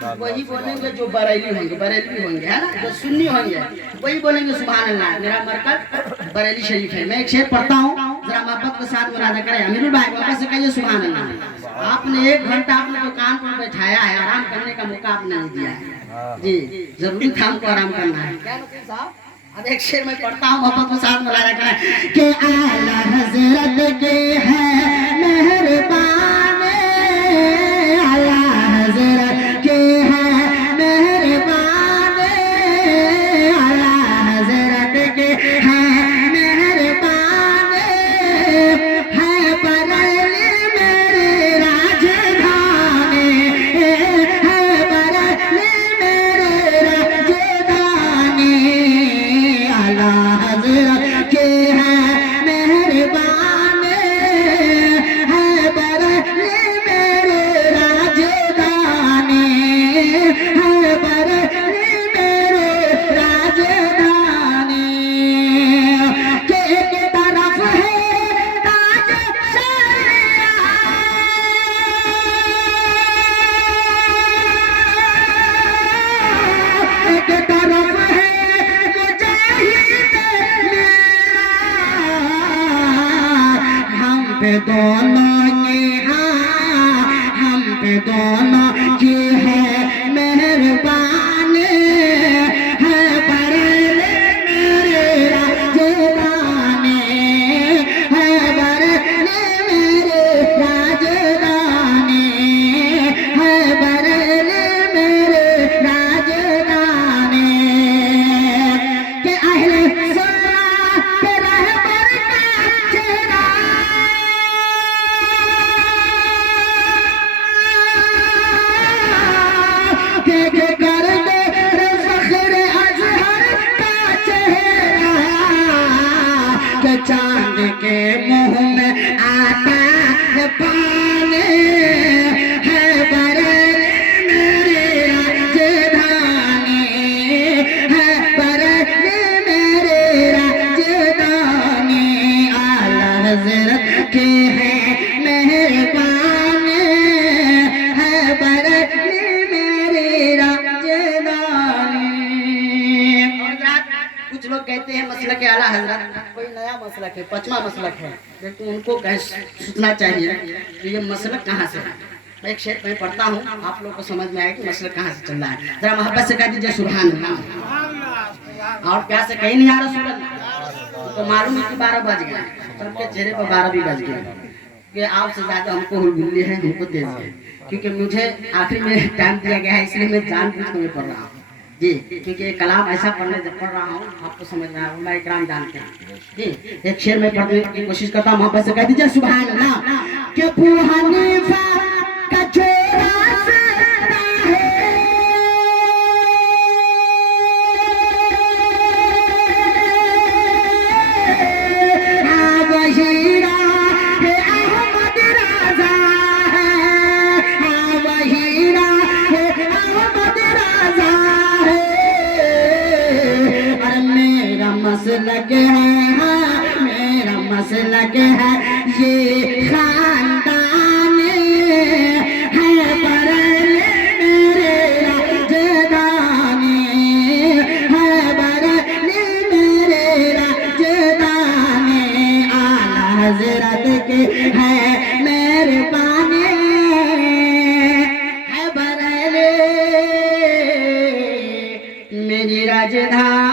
वही बोलेंगे जो बरेली होंगे, बरेली होंगे, है ना, जो सुन्नी होंगे वही बोलेंगे सुभान अल्लाह। मेरा मरकज बरेली शरीफ है। मैं एक शेर पढ़ता हूँ, जरा मोहब्बत के साथ मुनाजा करें। अमीरुल भाई वापस से कहिए सुभान अल्लाह। आपने 1 घंटा आपने जो कान पर बैठाया है, आराम करने का मौका आपने नहीं दिया है जी। जरूरी था हमको आराम करना है। क्या नकीब साहब, अब एक शेर मैं पढ़ता हूँ, मोहब्बत के साथ मुनाजा करें कि आला हजरत के है मेहरबान, आला हजरत के है मेहरबान, आला हजरत के है मेहरबान, है बरेली मेरी राजधानी, है बरेली मेरी राजधानी, आला हजरत के है मेहरबान, है बरेली मेरी राजधानी, है बरेली मेरी राजधानी, के एक तरफ है ताज शरिया, एक तरफ है मुजाहिद मेरा, हम पे दोनों की हम पे दोनों की है मेहरबानी, है बरेली मेरी राजधानी, है बरेली मेरी राजधानी, है बरेली मेरी राजधानी, के अहले सुन्नत के रहबर का चेहरा, के कर दे फ़ख्र अज़हर का चेहरा, के चांद के मुंह में आता है पानी, है बरेली मेरी राजधानी, है बरेली मेरी राजधानी, आला हज़रत के है मेहरबानी, है बरेली मेरी राजधानी। और रात कुछ लोग कहते हैं मसलक आला हजरत, कोई नया मसलक है, 5वां मसलक है, लेकिन उनको कह सोचना चाहिए कि ये मसलक कहाँ से है। मैं एक शेर में पढ़ता हूँ, आप लोग को समझ में आए कि मसलक कहाँ से चल रहा है। जरा मोहब्बत से कह दीजिए सुभान अल्लाह। और प्यार से कहीं नहीं आ रहा सूरज, तो मालूम है कि 12 बज गए, सबके चेहरे पर 12 भी बज गए, कि आपसे ज्यादा हमको हुलगुल्ली है, हमको तेज है, क्योंकि मुझे आखिरी में टाइम दिया गया है, इसलिए मैं जानबूझ कर पढ़ रहा हूँ जी, क्योंकि ये कलाम ऐसा पढ़ने जब पढ़ रहा हूँ आपको समझ में आया, मैं इकराम जानते हैं जी। एक शेर में पढ़ने की कोशिश करता हूँ, मोहब्बत से कह दीजिए सुभान अल्लाह। कि अबू हनीफा का चोरा ज़िंदा है, वही राह अहमद रज़ा है, वही राह अहमद रज़ा है, और मेरा मसलक है, मेरा मसलक है ये खानदान, है बरेली मेरी राजधानी, है बरेली मेरी राजधानी, आला हज़रत के है मेहरबानी, है बरेली मेरी राजधानी।